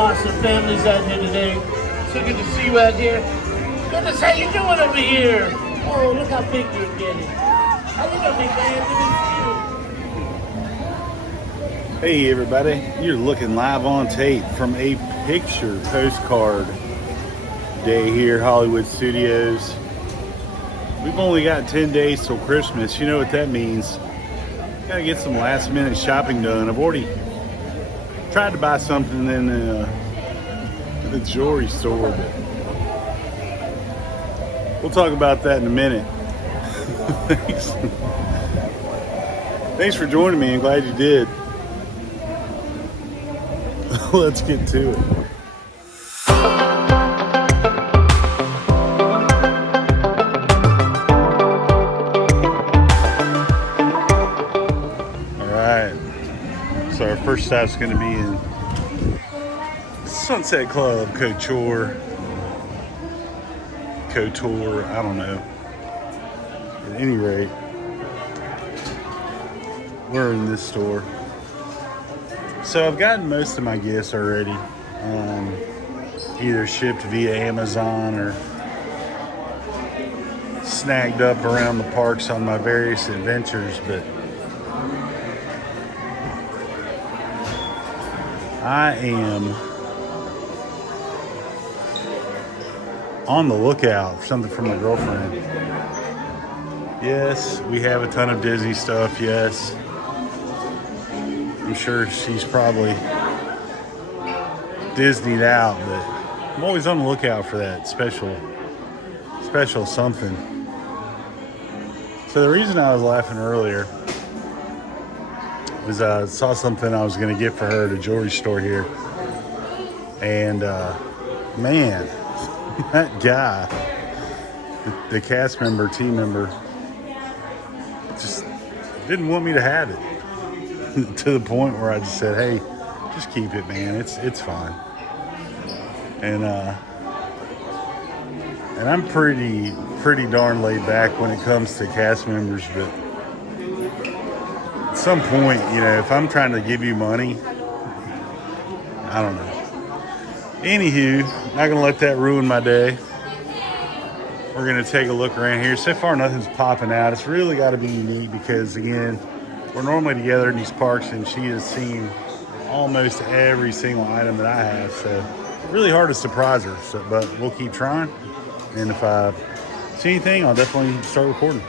awesome families out here today. So good to see you out here. Goodness, how you doing over here? Oh, look how big you're getting. How you doing, big man? Good to see you. Hey everybody, you're looking live on tape from a picture postcard day here at Hollywood Studios. We've only got 10 days till Christmas. You know what that means. Gotta get some last minute shopping done. I've already tried to buy something in the jewelry store, but we'll talk about that in a minute. Thanks for joining me. I'm glad you did. Let's get to it. So our first stop's going to be in Sunset Club, Couture, I don't know. At any rate, we're in this store. So I've gotten most of my gifts already, either shipped via Amazon or snagged up around the parks on my various adventures, but I am on the lookout for something from my girlfriend. Yes, we have a ton of Disney stuff, yes. I'm sure she's probably Disneyed out, but I'm always on the lookout for that special something. So the reason I was laughing earlier was I saw something I was going to get for her at a jewelry store here. And, man, that guy, the cast member, team member, just didn't want me to have it. To the point where I just said, hey, just keep it, man. It's fine. And I'm pretty darn laid back when it comes to cast members, but at some point, you know, if I'm trying to give you money, I don't know. Anywho, not gonna let that ruin my day. We're gonna take a look around here. So far, nothing's popping out. It's really got to be unique because, again, we're normally together in these parks, and she has seen almost every single item that I have. So really hard to surprise her. So, but we'll keep trying. And if I see anything, I'll definitely start recording.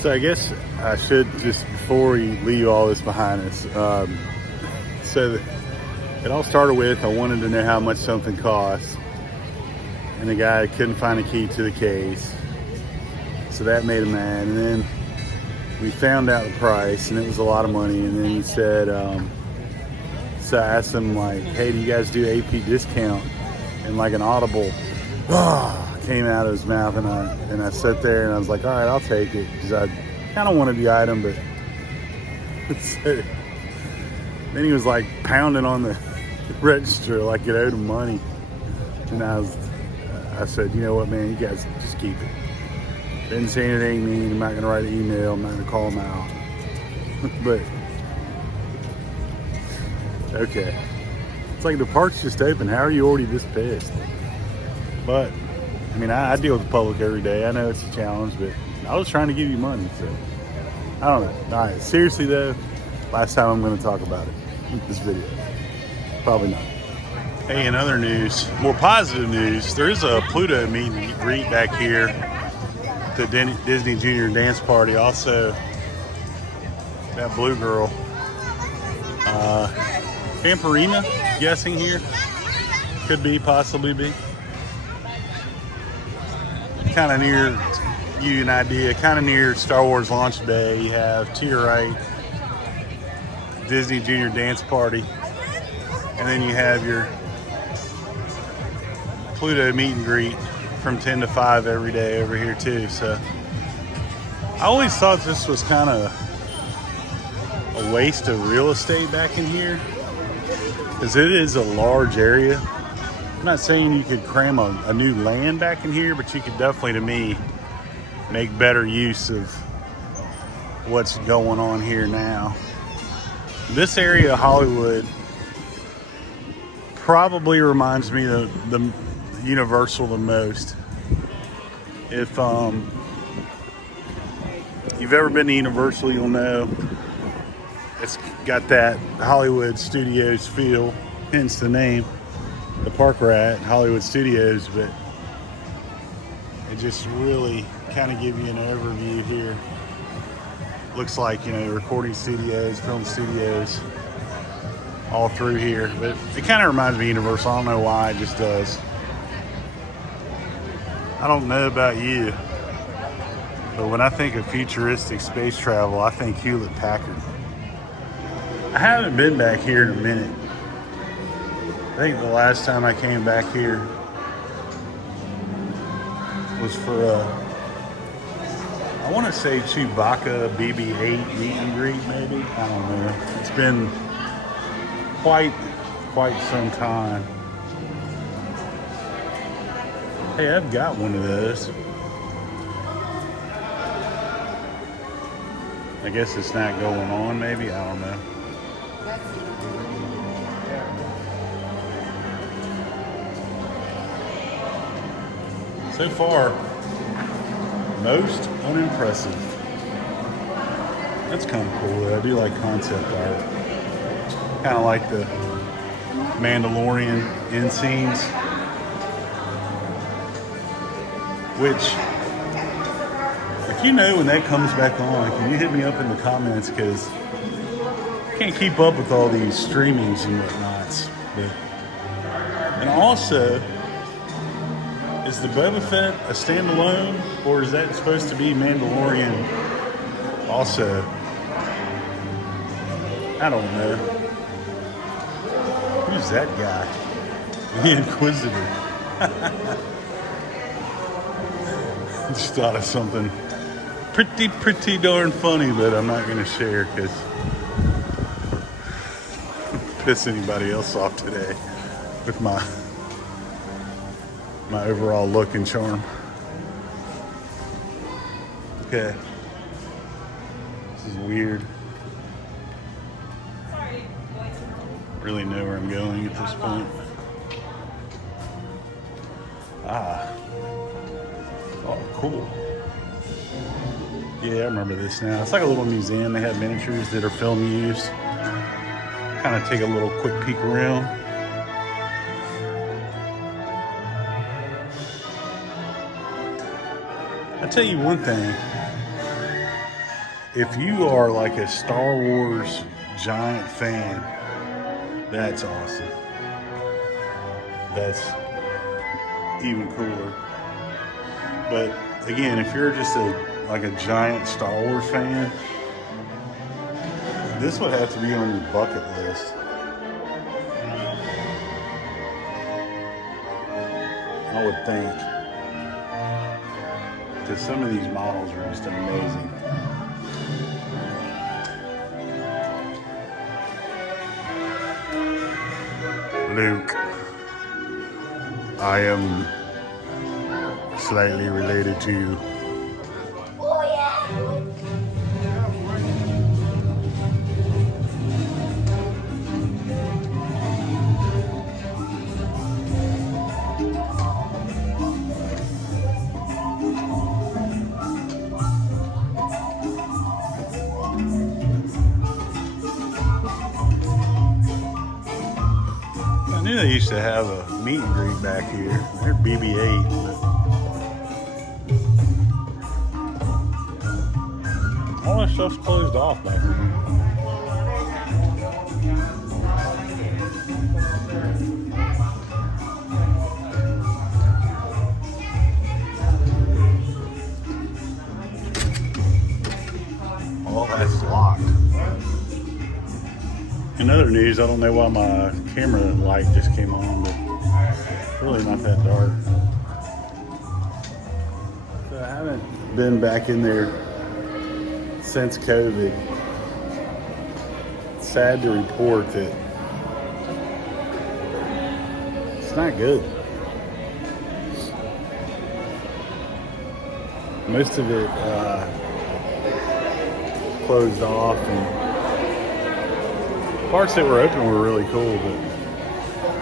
So I guess I should just, before we leave all this behind us, so it all started with, I wanted to know how much something costs, and the guy couldn't find a key to the case, so that made him mad. And then we found out the price, and it was a lot of money. And then he said, so I asked him, like, hey, do you guys do AP discount? And like an audible came out of his mouth, and I sat there and I was like, all right, I'll take it, because I kind of wanted the item. But so, then he was like pounding on the register like it owed him money, and I said, you know what, man, you guys just keep it. Didn't say anything mean. I'm not gonna write an email, I'm not gonna call him out. But okay, it's like the park's just open. How are you already this pissed? But I mean, I deal with the public every day. I know it's a challenge, but I was trying to give you money, so I don't know. All right, seriously though, last time I'm going to talk about it in this video. Probably not. Hey, in other news, more positive news, there is a Pluto meet and greet back here at the Disney Junior Dance Party. Also, that blue girl, Camperina, guessing here, could be, possibly be. Kind of near, give you an idea, kind of near Star Wars launch day. You have, to your right, Disney Junior Dance Party, and then you have your Pluto meet and greet from 10 to 5 every day over here too. So I always thought this was kind of a waste of real estate back in here, because it is a large area. I'm not saying you could cram a new land back in here, but you could definitely, to me, make better use of what's going on here now. This area of Hollywood probably reminds me of the Universal the most. If you've ever been to Universal, you'll know it's got that Hollywood Studios feel, hence the name. The park we're at, Hollywood Studios, but it just really kind of give you an overview here. Looks like, you know, recording studios, film studios, all through here. But it kind of reminds me of Universal. I don't know why, it just does. I don't know about you, but when I think of futuristic space travel, I think Hewlett-Packard. I haven't been back here in a minute. I think the last time I came back here was for I want to say Chewbacca BB-8 meet and greet, maybe. I don't know. It's been quite some time. Hey, I've got one of those. I guess it's not going on, maybe. I don't know. So far, most unimpressive. That's kind of cool, though. I do like concept art. Kind of like the Mandalorian end scenes. Which, like, you know, when that comes back on, can you hit me up in the comments? Because I can't keep up with all these streamings and whatnots. But, and also, is the Boba Fett a standalone, or is that supposed to be Mandalorian also? I don't know. Who's that guy? The Inquisitor. Just thought of something pretty darn funny that I'm not going to share because piss anybody else off today with my overall look and charm. Okay. This is weird. Really know where I'm going at this point. Oh, cool. Yeah, I remember this now. It's like a little museum. They have miniatures that are film used. Kind of take a little quick peek around. I'll tell you one thing. If you are like a Star Wars giant fan, that's awesome. That's even cooler. But again, if you're just a giant Star Wars fan, this would have to be on your bucket list. I would think. Because some of these models are just amazing. Luke, I am slightly related to you. Oh yeah. I knew they used to have a meet and greet back here. They're BB-8. All that stuff's closed off back there. All that's locked. In other news, I don't know why my camera light just came on, but it's really not that dark. So I haven't been back in there since COVID. It's sad to report that it's not good. Most of it closed off, and parts that were open were really cool, but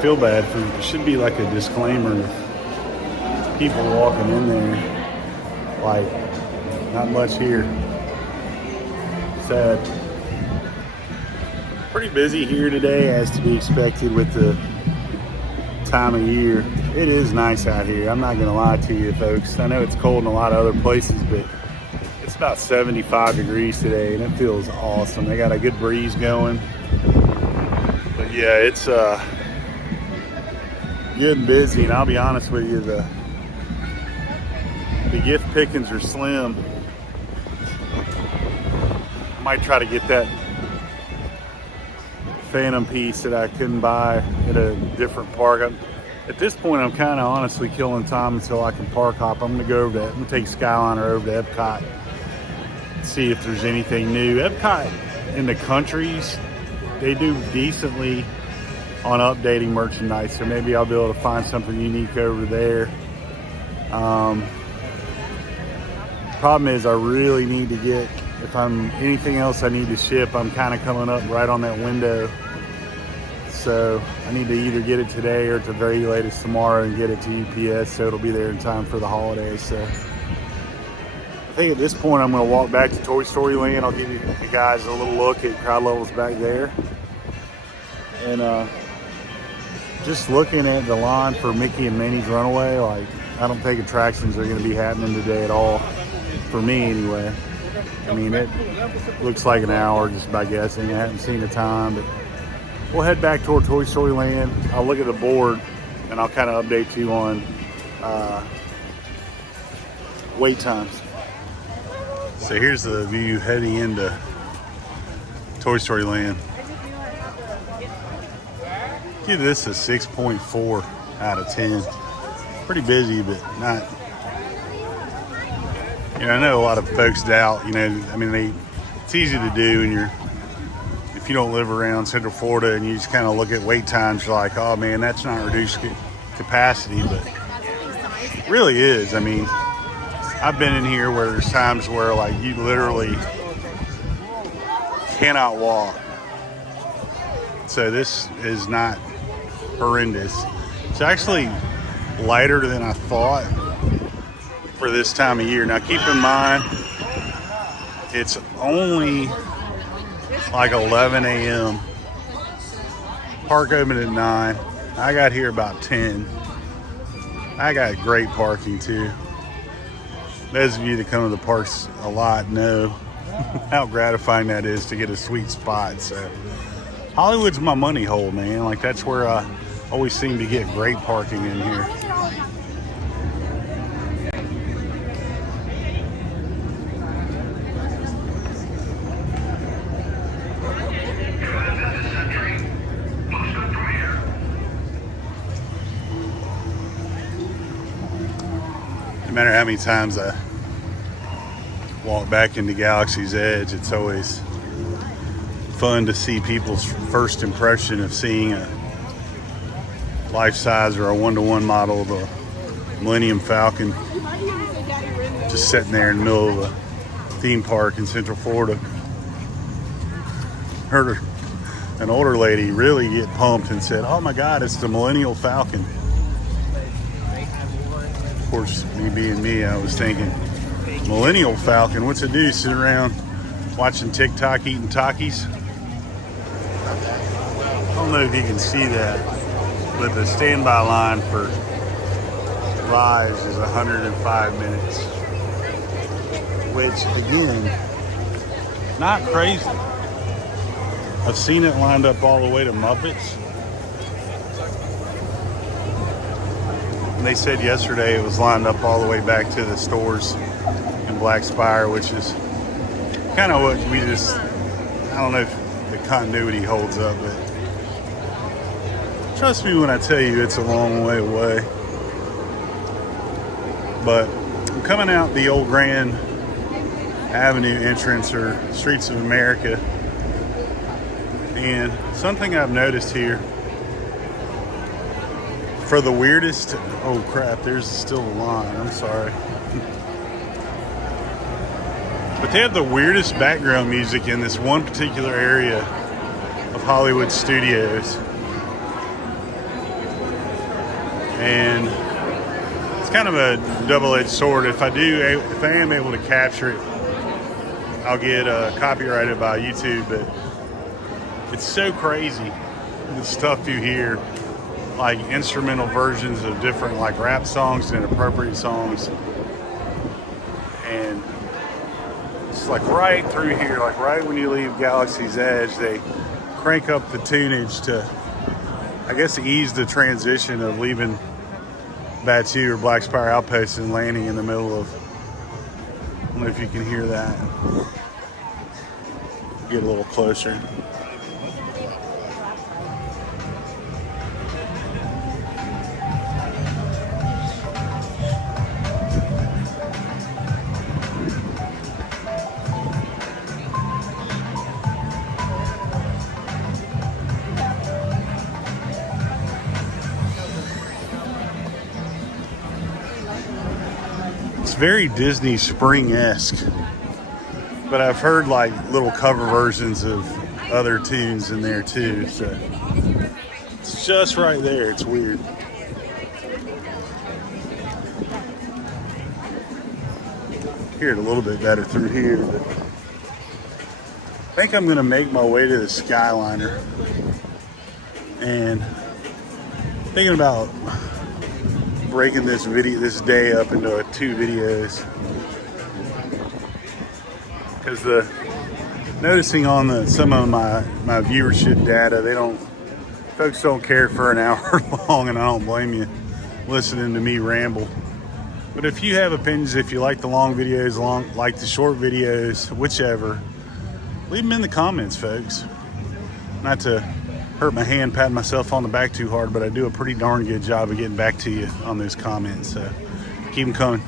feel bad for, there should be like a disclaimer of people walking in there. Like, not much here. Sad. Pretty busy here today, as to be expected with the time of year. It is nice out here. I'm not gonna lie to you, folks. I know it's cold in a lot of other places, but it's about 75 degrees today, and it feels awesome. They got a good breeze going. But yeah, it's getting busy, and I'll be honest with you, the gift pickings are slim. I might try to get that Phantom piece that I couldn't buy at a different park. At this point, I'm kind of honestly killing time until I can park hop. I'm gonna go over that. I'm gonna take Skyliner over to Epcot, see if there's anything new. Epcot in the countries, they do decently on updating merchandise, so maybe I'll be able to find something unique over there. Problem is, I really need to get, if I'm anything else I need to ship, I'm kind of coming up right on that window. So I need to either get it today or at the very latest tomorrow and get it to UPS so it'll be there in time for the holidays. So I think at this point I'm going to walk back to Toy Story Land. I'll give you guys a little look at crowd levels back there. And just looking at the line for Mickey and Minnie's Runaway, like, I don't think attractions are going to be happening today at all. For me anyway. I mean, it looks like an hour just by guessing. I haven't seen the time, but we'll head back toward Toy Story Land. I'll look at the board and I'll kind of update you on wait times. So here's the view heading into Toy Story Land. Give this a 6.4 out of 10. Pretty busy, but not. You know, I know a lot of folks doubt, you know, I mean, it's easy to do, and if you don't live around Central Florida and you just kind of look at wait times, you're like, oh man, that's not reduced capacity, but it really is. I mean, I've been in here where there's times where like you literally cannot walk. So this is not horrendous. It's actually lighter than I thought for this time of year. Now keep in mind, it's only like 11 a.m. Park opened at 9. I got here about 10. I got great parking too. Those of you that come to the parks a lot know how gratifying that is to get a sweet spot. So Hollywood's my money hole, man. Like, that's where I always seem to get great parking in here. No matter how many times I walk back into Galaxy's Edge, it's always fun to see people's first impression of seeing a life-size or a one-to-one model of the Millennium Falcon just sitting there in the middle of a theme park in Central Florida. Heard an older lady really get pumped and said, oh my God, it's the Millennial Falcon. Of course, me being me, I was thinking, Millennial Falcon, what's it do? Sit around watching TikTok eating Takis? I don't know if you can see that, but the standby line for Rise is 105 minutes, which again, not crazy. I've seen it lined up all the way to Muppets. And they said yesterday it was lined up all the way back to the stores in Black Spire, which is kind of what we just, I don't know if the continuity holds up, but trust me when I tell you it's a long way away. But I'm coming out the old Grand Avenue entrance, or Streets of America, and something I've noticed here, for the weirdest, oh crap, there's still a line, I'm sorry. But they have the weirdest background music in this one particular area of Hollywood Studios. And it's kind of a double-edged sword. If I am able to capture it, I'll get copyrighted by YouTube. But it's so crazy, the stuff you hear, like instrumental versions of different like rap songs and inappropriate songs. And it's like right through here, like right when you leave Galaxy's Edge, they crank up the tunage to, I guess, ease the transition of leaving Batu or Black Spire Outpost and landing in the middle of, I don't know if you can hear that. Get a little closer. Very Disney Spring-esque, but I've heard like little cover versions of other tunes in there too, so it's just right there. It's weird. Hear it a little bit better through here, but I think I'm gonna make my way to the Skyliner, and thinking about breaking this day up into 2 videos, because noticing on some of my viewership data, folks don't care for an hour long, and I don't blame you listening to me ramble. But if you have opinions, if you like the long videos, like the short videos, whichever, leave them in the comments, folks. Not to hurt my hand patting myself on the back too hard, but I do a pretty darn good job of getting back to you on those comments, so keep them coming.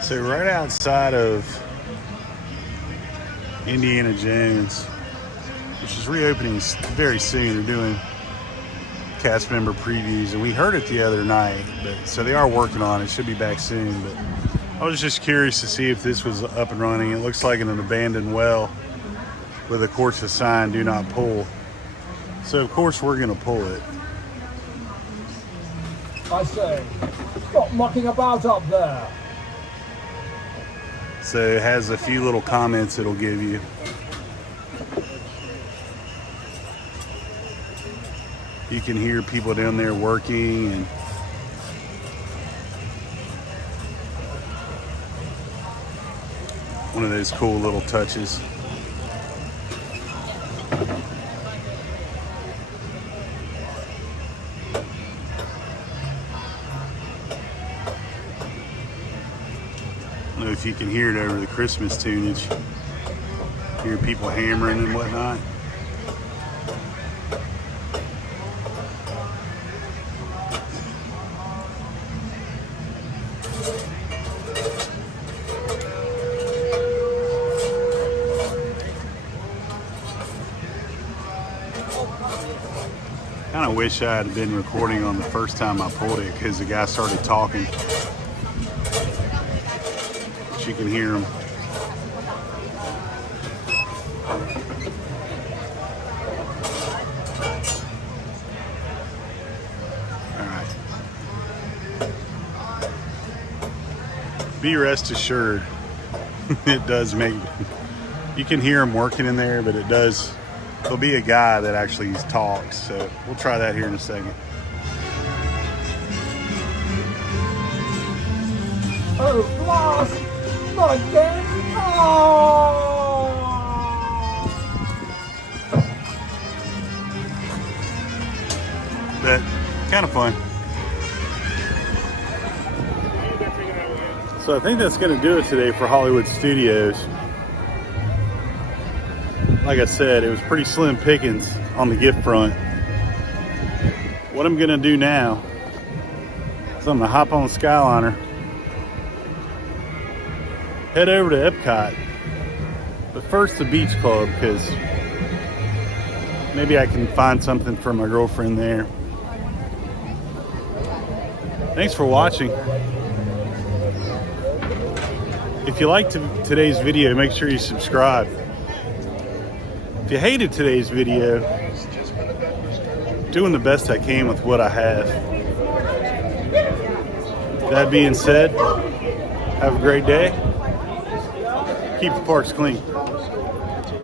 So right outside of Indiana Jones, which is reopening very soon, they're doing cast member previews, and we heard it the other night, but so they are working on it. Should be back soon, but I was just curious to see if this was up and running. It looks like an abandoned well with of course a sign, "Do not pull." So of course we're gonna pull it. I say, stop mucking about up there. So it has a few little comments it'll give you. You can hear people down there working, and one of those cool little touches. I don't know if you can hear it over the Christmas tunage. Hear people hammering and whatnot. I kind of wish I had been recording on the first time I pulled it, because the guy started talking. You can hear him. All right. Be rest assured, it does make, you can hear him working in there, but it does, there'll be a guy that actually talks, so we'll try that here in a second. Oh, blast! Not again! Oh! But kind of fun. So I think that's going to do it today for Hollywood Studios. Like I said, it was pretty slim pickings on the gift front. What I'm going to do now is I'm going to hop on the Skyliner, head over to Epcot, but first the Beach Club, because maybe I can find something for my girlfriend there. Thanks for watching. If you liked today's video, make sure you subscribe. If you hated today's video, doing the best I can with what I have. That being said, have a great day. Keep the parks clean.